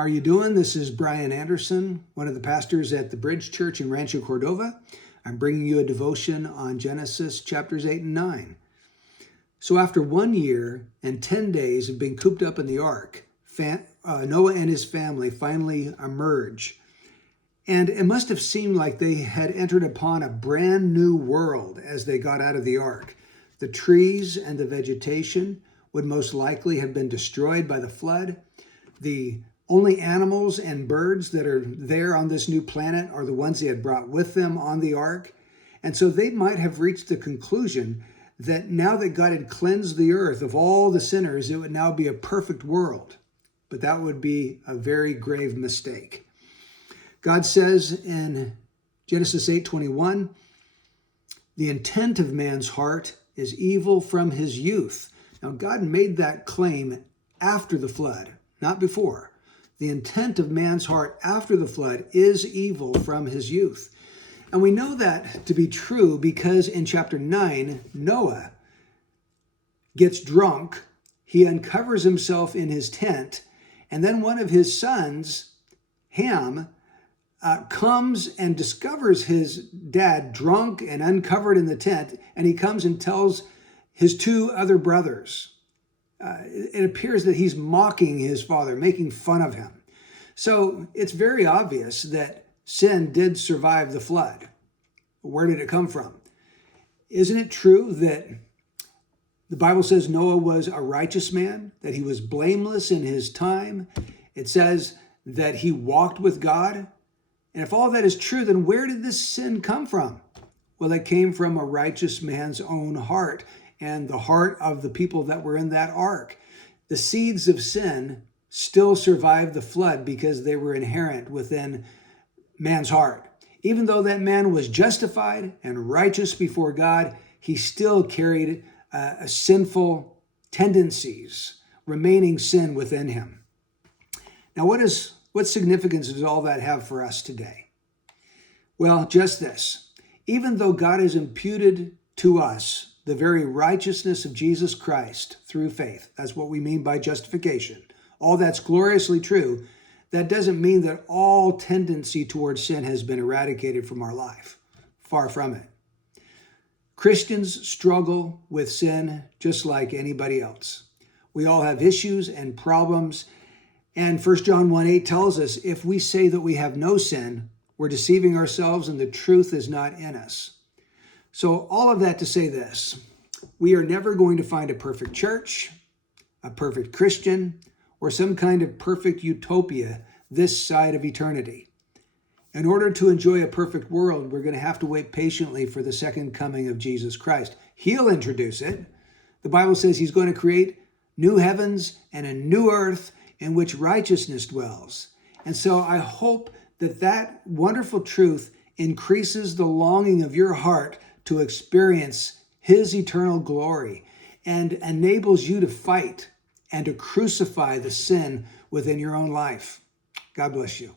How are you doing? This is Brian Anderson, one of the pastors at the Bridge Church in Rancho Cordova. I'm bringing you a devotion on Genesis chapters 8 and 9. So after 1 year and 10 days of being cooped up in the ark, Noah and his family finally emerge. And it must have seemed like they had entered upon a brand new world as they got out of the ark. The trees and the vegetation would most likely have been destroyed by the flood. The only animals and birds that are there on this new planet are the ones they had brought with them on the ark. And so they might have reached the conclusion that now that God had cleansed the earth of all the sinners, it would now be a perfect world. But that would be a very grave mistake. God says in Genesis 8:21, the intent of man's heart is evil from his youth. Now, God made that claim after the flood, not before. The intent of man's heart after the flood is evil from his youth. And we know that to be true because in chapter 9, Noah gets drunk. He uncovers himself in his tent. And then one of his sons, Ham, comes and discovers his dad drunk and uncovered in the tent. And he comes and tells his two other brothers. It appears that he's mocking his father, making fun of him. So it's very obvious that sin did survive the flood. Where did it come from? Isn't it true that the Bible says Noah was a righteous man, that he was blameless in his time? It says that he walked with God. And if all that is true, then where did this sin come from? Well, it came from a righteous man's own heart and the heart of the people that were in that ark. The seeds of sin still survived the flood because they were inherent within man's heart. Even though that man was justified and righteous before God, he still carried sinful tendencies, remaining sin within him. Now, what significance does all that have for us today? Well, just this. Even though God has imputed to us the very righteousness of Jesus Christ through faith, that's what we mean by justification. All that's gloriously true. That doesn't mean that all tendency towards sin has been eradicated from our life. Far from it. Christians struggle with sin just like anybody else. We all have issues and problems. And 1 John 1:8 tells us if we say that we have no sin, we're deceiving ourselves and the truth is not in us. So all of that to say this, we are never going to find a perfect church, a perfect Christian, or some kind of perfect utopia this side of eternity. In order to enjoy a perfect world, we're going to have to wait patiently for the second coming of Jesus Christ. He'll introduce it. The Bible says he's going to create new heavens and a new earth in which righteousness dwells. And so I hope that that wonderful truth increases the longing of your heart to experience his eternal glory and enables you to fight and to crucify the sin within your own life. God bless you.